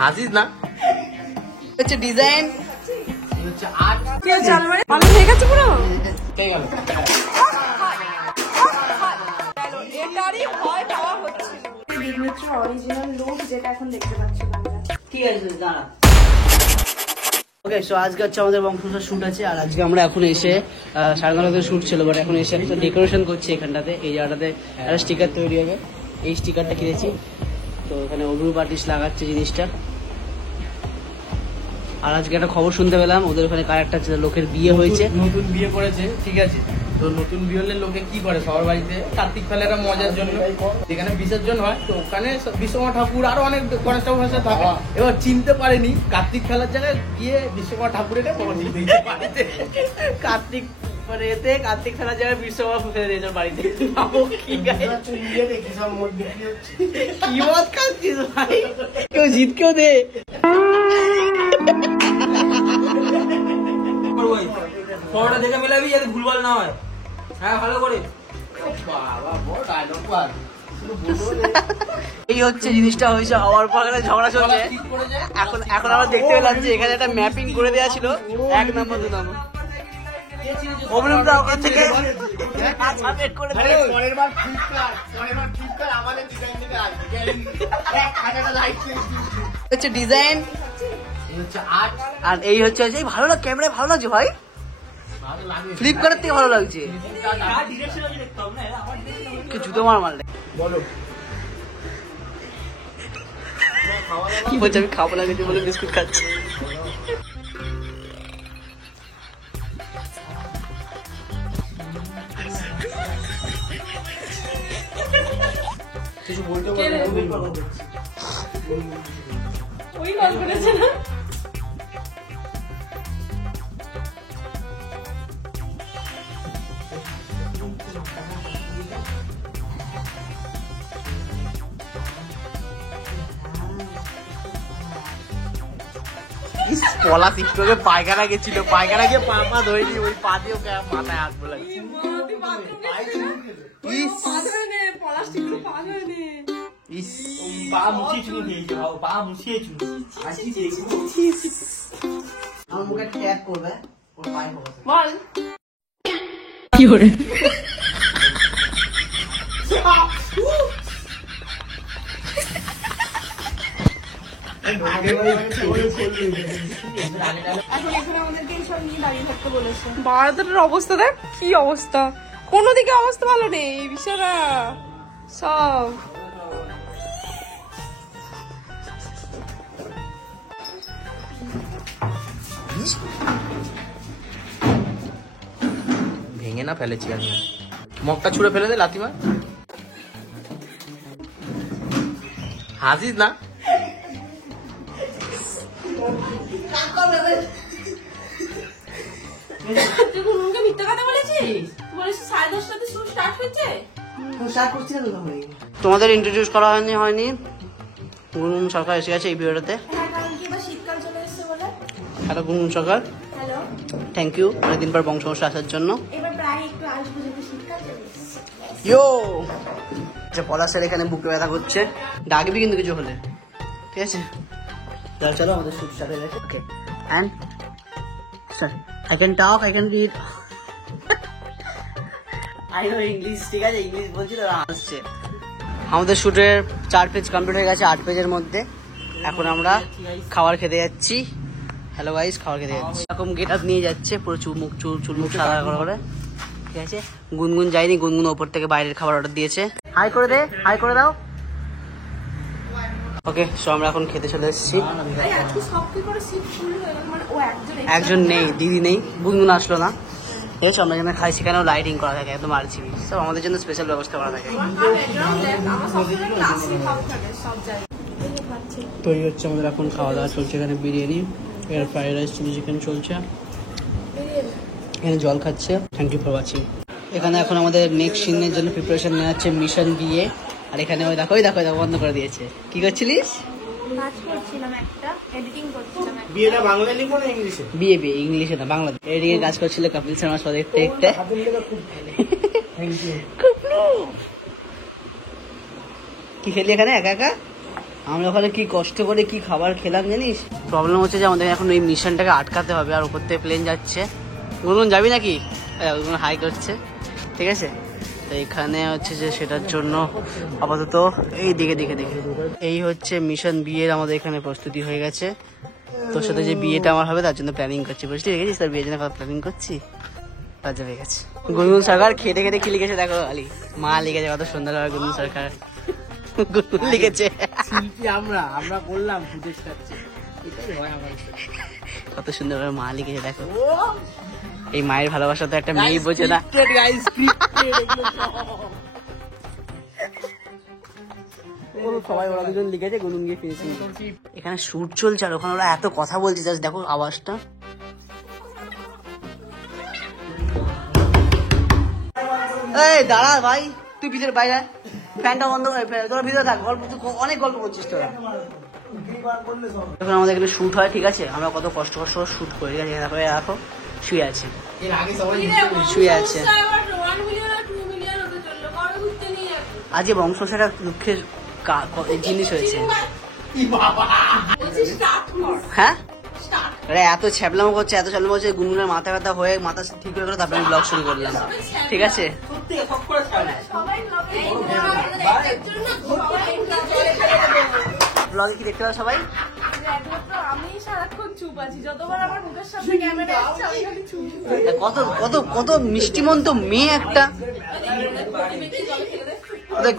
হাসিস না হচ্ছে ডিজাইন হচ্ছে আর্ট কি চাল মানে আমি হয়ে গেছে পুরো ঠিক গেল এটারই ভয় পাওয়া হচ্ছিল দিগমিত্র অরিজিনাল লুক যেটা এখন দেখতে পাচ্ছেন আমরা ঠিক আছে দাঁড়া ওকে সো আজকে হচ্ছে আমাদের বংশধর শুট আছে আর আজকে আমরা এখন এসে 9:30 শুট ছিল বাট এখন এসে আমি তো ডেকোরেশন করছি এখানটাতে এই জায়গাটাতে একটা স্টিকার তৈরি হবে এই স্টিকারটা কিনেছি তো এখানে অভিরূপ আর্টিস্ট লাগাচ্ছে জিনিসটা আর আজকে একটা খবর শুনতে পেলাম ওদের ওখানে কার একটা লোকের বিয়ে হয়েছে নতুন বিয়ে করেছে ঠিক আছে তো নতুন বিয়ে হলে লোকে কি করে সবার বাড়িতে কার্তিক ফেলে একটা মজার জন্য যেখানে বিসর্জন হয় তো ওখানে বিশ্বকর্মা ঠাকুর আরো অনেক গণেশ ঠাকুর ভাষা থাকে এবার চিনতে পারেনি কার্তিক খেলার জায়গায় গিয়ে বিশ্বকর্মা ঠাকুরের কার্তিক মানে এতে কার্তিক খেলার জায়গায় বিশ্বকর্মা ফেলে দিয়েছে বাড়িতে কি মত খাচ্ছিস ভাই কেউ জিত কেউ দে ফটোটা দেখে মেলাবি যাতে ভুলভাল না হয় হ্যাঁ ভালো করে এই হচ্ছে জিনিসটা হয়েছে হওয়ার পর এখানে ঝগড়া চলছে এখন আমরা দেখতে পেলাম যে এখানে একটা ম্যাপিং করে দেওয়া ছিল 1 নম্বর 2 নম্বর অভিনবটা ওখান থেকে করে হচ্ছে ডিজাইন হচ্ছে আর্ট আর এই হচ্ছে ভালো লাগে ক্যামেরায় ভালো লাগছে ভাই ফ্লিপকার্টের থেকে ভালো লাগছে জুতো মারলে বলো কি বলছে আমি খাবো লাগছে বলে বিস্কুট খাচ্ছি কিছু বলতে ওই কল করেছে না পলা টিকটকে পায়খানা গেছিল পায়খানা গিয়ে পা ধরেনি ওই পা দিয়ে ওকে মাথায় হাত বলে আমার মুখে ট্যাগ করবে ওর পায়ে বল কি করে এখন এখানে আমাদেরকে সব নিয়ে দাঁড়িয়ে থাকতে বলেছে ভারতের অবস্থা দেখ কি অবস্থা কোনো দিকে অবস্থা ভালো নেই বিশারা সব ভেঙে না ফেলেছি আমি মগটা ছুঁড়ে ফেলে দে লাতিমা হাসিস না তোমাদের ইন্ট্রোডিউস করা হয়নি গুনগুন সরকার এসে গেছে এই ভিডিওটাতে হ্যালো গুনগুন সরকার থ্যাংক ইউ অনেকদিন পর বংশমশ আসার জন্য ইয়ো পলাশের এখানে বুকে ব্যথা করছে ডাকবি কিন্তু কিছু হলে ঠিক আছে চলো আমাদের শুট স্টার্ট হয়ে গেছে okay and I can talk, I can read. I know English, ঠিক আছে ইংলিশ বলছি তো হাসছে আমাদের শুটের 4 পেজ কমপ্লিট হয়ে গেছে 8 পেজের মধ্যে এখন আমরা খাবার খেতে যাচ্ছি হ্যালো গাইস খাবার খেতে যাচ্ছি এরকম গেট আপ নিয়ে যাচ্ছে পুরো চুল মুখ সাদা করে ঠিক আছে গুনগুন যায়নি গুনগুন ওপর থেকে বাইরের খাবার অর্ডার দিয়েছে হাই করে দে হাই করে দাও ওকে সো আমরা এখন খেতে চলে এসেছি একজন নেই দিদি নেই গুনগুন আসলো না ঠিক আছে আমরা এখানে খাই সেখানেও লাইটিং করা থাকে একদম আরজিবি সব আমাদের জন্য স্পেশাল ব্যবস্থা করা থাকে তো এই হচ্ছে আমাদের এখন খাওয়া দাওয়া চলছে এখানে বিরিয়ানি এর ফ্রাইড রাইস চিলি চিকেন চলছে এখানে জল খাচ্ছে থ্যাংক ইউ ফর ওয়াচিং এখানে এখন আমাদের নেক্সট সিনের জন্য প্রিপারেশন নেওয়া হচ্ছে মিশন বিয়ে আর এখানে ওই দেখো বন্ধ করে দিয়েছে কি করছিলিস বিয়েটা বাংলা লিখো না ইংলিশে বিয়ে ইংলিশে না বাংলাতে এডিটিং এর কাজ করছিল কপিল শর্মা শো দেখতে দেখতে কি খেলি এখানে একা একা আমরা ওখানে কি কষ্ট করে কি খাবার খেলাম জানিস। প্রবলেম হচ্ছে যে আমাদের এখন এই মিশনটাকে আটকাতে হবে, আর উপর থেকে প্লেন যাচ্ছে। বলুন যাবি নাকি? ওগুলো হাই করছে, ঠিক আছে। তো এখানে হচ্ছে যে সেটার জন্য আপাতত এই দিকে এই হচ্ছে মিশন বিয়ের আমাদের এখানে প্রস্তুতি হয়ে গেছে। তোর সাথে যে বিয়েটা আমার হবে তার জন্য প্ল্যানিং করছি, বুঝলি? দেখেছিস তার বিয়ের জন্য প্ল্যানিং করছি, লজ্জা পেয়ে গেছে। গুনগুন সরকার খেতে খেতে কি লিখেছে দেখো, খালি মা লিখেছে কত সুন্দরভাবে। গুনগুন সরকার গুনগুন লিখেছে শিল্পী আমরা বললাম ফুটেজ কাটছে, এটাই হয় আমার সাথে। কত সুন্দরভাবে মা লিখেছে দেখো। এই মায়ের ভালোবাসা তো একটা মেয়ে বোঝে না। সবাই ওরা দুজন লিখেছে, গুনগুন গিয়ে ফিনিশিং। এখানে শুট চলছে আর ওখানে ওরা এত কথা বলছে, জাস্ট দেখো আওয়াজটা। এই দাঁড়া ভাই, তুই ভিতরে বাইরে ফ্যানটা বন্ধ করে, তোরা ভিতরে থাক, অনেক গল্প করছিস তোরা। এখন আমাদের এখানে শুট হয়, ঠিক আছে, আমরা কত কষ্ট শুট করি, ঠিক আছে। তারপরে দেখো শুয়ে আছে, শুয়ে আছে। আজকে বংশ একটা দুঃখের জিনিস হয়েছে। হ্যাঁ এত ছ্যাবলামো করছে, গুনগুনের মাথা ব্যথা হয়ে মাথা ঠিক হয়ে গেলো, তারপরে আমি ব্লগ শুরু করলাম, ঠিক আছে। ব্লগে কি দেখতে পাবো সবাই? কত কত কত মিষ্টিমন্ত মেয়ে একটা।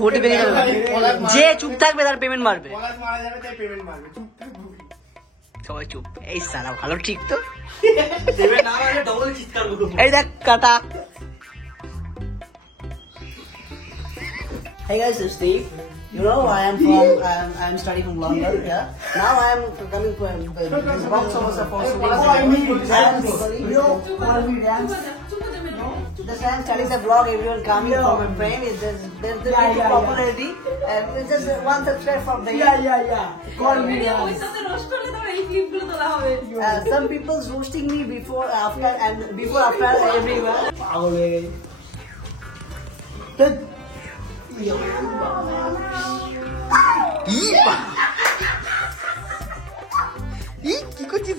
ঘটে বেরিয়ে যাবে, যে চুপ থাকবে তার পেমেন্ট মারবে। সবাই চুপ। এই সালা ভালো, ঠিক তো। এই দেখ কাটা। Hey guys, it's Steve. You know, I am studying from London. Yeah. Now I am coming from the box office for the Sam studies a blog. Everyone coming from a friend. There's the popularity. It's just one subscribe from there. Yeah. Call me. Some people roasting me before, after, and everywhere. কি করছিস?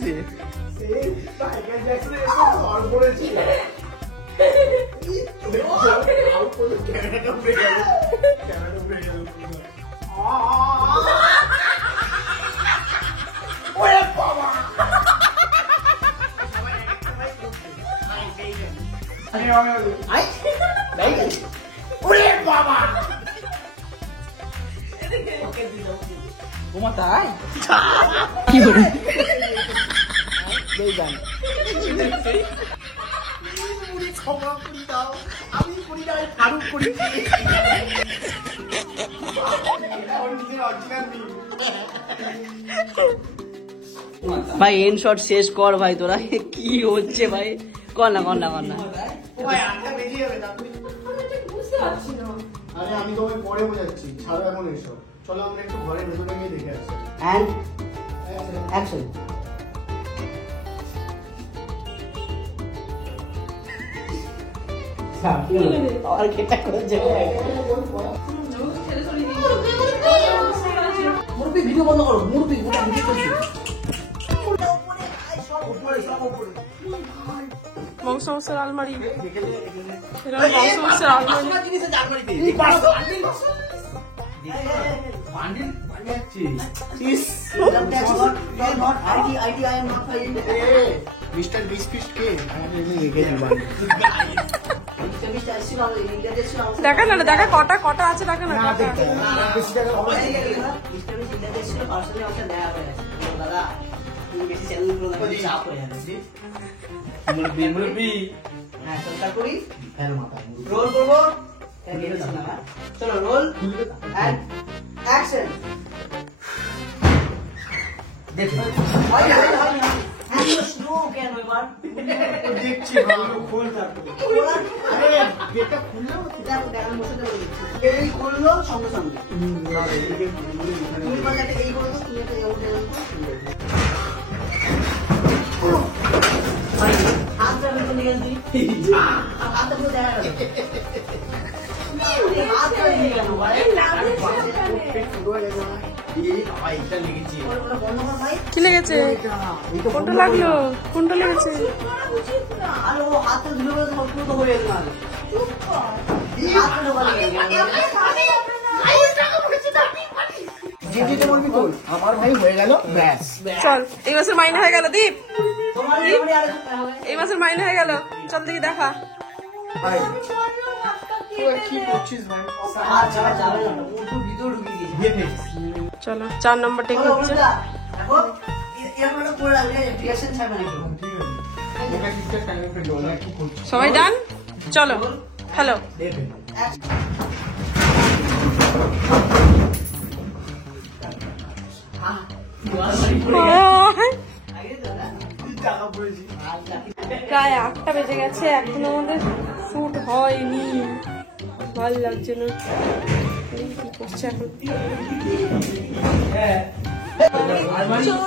কি করে ভাই and shot শেষ কর ভাই, তোরা কি হচ্ছে ভাই? কর না। আরে আমি তোমায় পরে বোঝাচ্ছি, ছাড়ো এখন এসব। চলো আমরা একটু ঘরের ভেতরে গিয়ে দেখে আসি। And action. আর কেটা করছে মুরবি, ভিডিও বন্ধ করো। মুরবি গোটা ভিডিও করছে। বংশবংশের আলমারি, বংশবংশের আলমারি। মিস্টার বিস্কিট কে? দেখা না, দেখা কটা আছে, দেখা না। রোল করবো, চলো রোল এন্ড অ্যাকশন। দেখো স্লো কেন এবার দেখছি খোল তারপরে। আরে গেটটা খুললো, এই খুললো সঙ্গে সঙ্গে তুমি বলে এই করে তো তুমি এটা উঠে হাতটা নিয়ে দিই, হাতটা পুরো দেখা গেল। হাতটা নিয়ে গেল ভাই, এটা লেগেছে। কি লেগেছে? কোনটা লাগলো? কোনটা লেগেছে? আর ও হাতে ধুলো করে সব পুরো হয়ে গেল না। হাতে ঢোকালে যেতে বলবি তোর আমার ভাই হয়ে গেল ব্যাস। চল, এই মাসের মাইনে হয়ে গেল দীপ। তোমার এবারে আর হবে। এই মাসের মাইনে হয়ে গেল। চল দেখি দেখা। ভাই তুই কি করছিস ভাই? আর যাবে যাবে না, পুরো ভিতর ঢুকিয়ে দিয়েছে। বিয়ে পেয়েছিস। চলো 4 নম্বর টেক বলো, হচ্ছে। বন্ধুরা, দেখো এরকম একটা করে রাখলে রিঅ্যাকশন ছাড়বে না কেউ। ওটা ঠিকঠাক টাইমে ফেললো না কি করছিস? সবাই ডান? চলো হ্যালো। টাকা পড়েছি। প্রায় 8টা বেজে গেছে, এখনো আমাদের শুট হয়নি। ভালো লাগছে না। দেখি কি করছে এখন।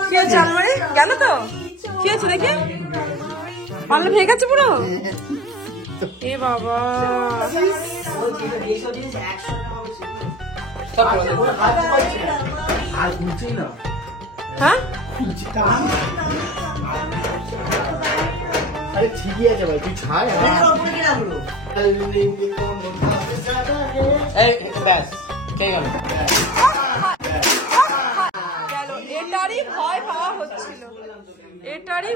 কি হয়েছে আলমারি? গেল তো? কি হয়েছে দেখে? পাল্লা ভেঙে গেছে পুরো? এ বাবা, এইসব জিনিস একসঙ্গে হবে সেগুলো। সব বলে। ওরা হাত পাচ্ছে না। আর বুঝছি না। হ্যাঁ আরে ঠিকই আছে ভাই তুই ছাড় এর উপরে কি রাখলো? এই ব্যাস ঠিক গেল। গেল। এটারই ভয় পাওয়া হচ্ছিল, এটারই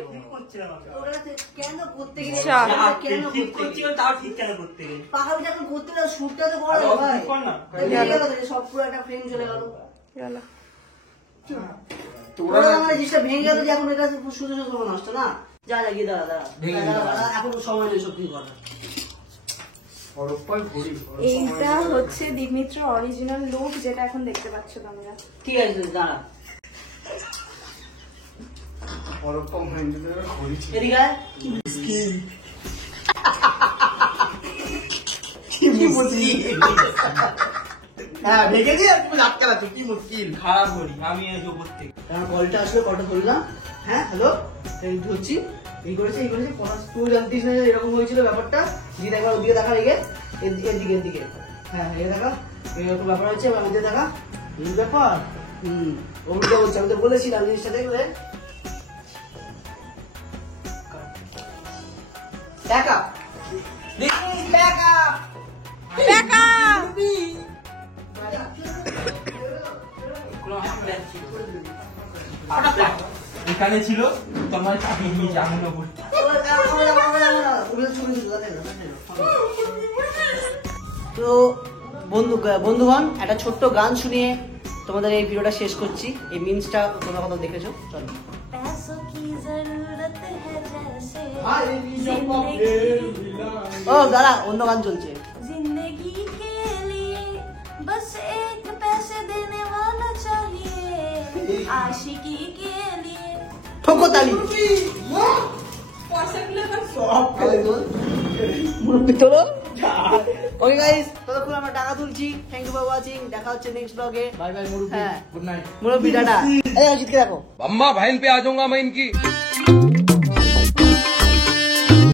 কেন করতে গেলে ইচ্ছা। কেন করতে গেলে তাও ঠিক কেন করতে গেলে পাহাড়ি যখন করতে গেলে শুটটা তো বড় ভাই ভেঙে গেল তো, সব পুরো একটা ফ্রেম চলে গেল। গেল। তোরা আমার জিনিসটা ভেঙে গেল যে এখন এটা শুধু শুধু নষ্ট না। যা যা গিয়ে দাঁড়া দাঁড়া এখন সময় নেই সব কিছু করার। এইটা হচ্ছে দিমিত্র অরিজিনাল লুক, যেটা এখন দেখতে পাচ্ছ তোমরা। ঠিক আছে দাঁড়া ওরকম হয়নি ঘুরেছি। এদিকে আয়। কি মুশকিল। হ্যাঁ ভেঙেছি আর তুমি আটকালাচ্ছ, কি মুশকিল। খারাপ করি আমি এই উপর থেকে। কারণ কলটা আসলে কলটা ধরলাম। হ্যাঁ হ্যালো, এই ধরছি, এই করেছে কথা তুই জানতিস না যে এরকম হয়েছিল ব্যাপারটা। দিকে একবার ওদিকে দেখা রেখে এর দিকে হ্যাঁ এই দেখা এরকম ব্যাপার হচ্ছে। এবার ওদিকে দেখা এই ব্যাপার। ওটা বলছি, আমি তো বলেছিলাম জিনিসটা দেখলে দেখা এখানে ছিল তোমার চাকরি নিয়ে যাবো না বলতে। তো বন্ধুগণ একটা ছোট্ট গান শুনিয়ে তোমাদের এই ভিডিওটা শেষ করছি। এই মিমসটা তোমরা কত দেখেছো? চলো। पैसों की जरूरत है जैसे ও দাঁড়া, অন্য গান চলছে। जिंदगी के लिए बस एक पैसे देने वाला चाहिए आशिकी के लिए ঠোকো তালি। মুরব্বি তোলো। ওকে গাইস, ততক্ষণ আমরা টাকা তুলছি। Thank you for watching. দেখা হচ্ছে নেক্সট ব্লগে। বাই বাই মুরব্বি, হ্যাঁ গুড নাইট। মুরব্বি টাটা। এই অজিতকে দেখো। अम्मा बहन पे आ जाऊंगा मैं इनकी।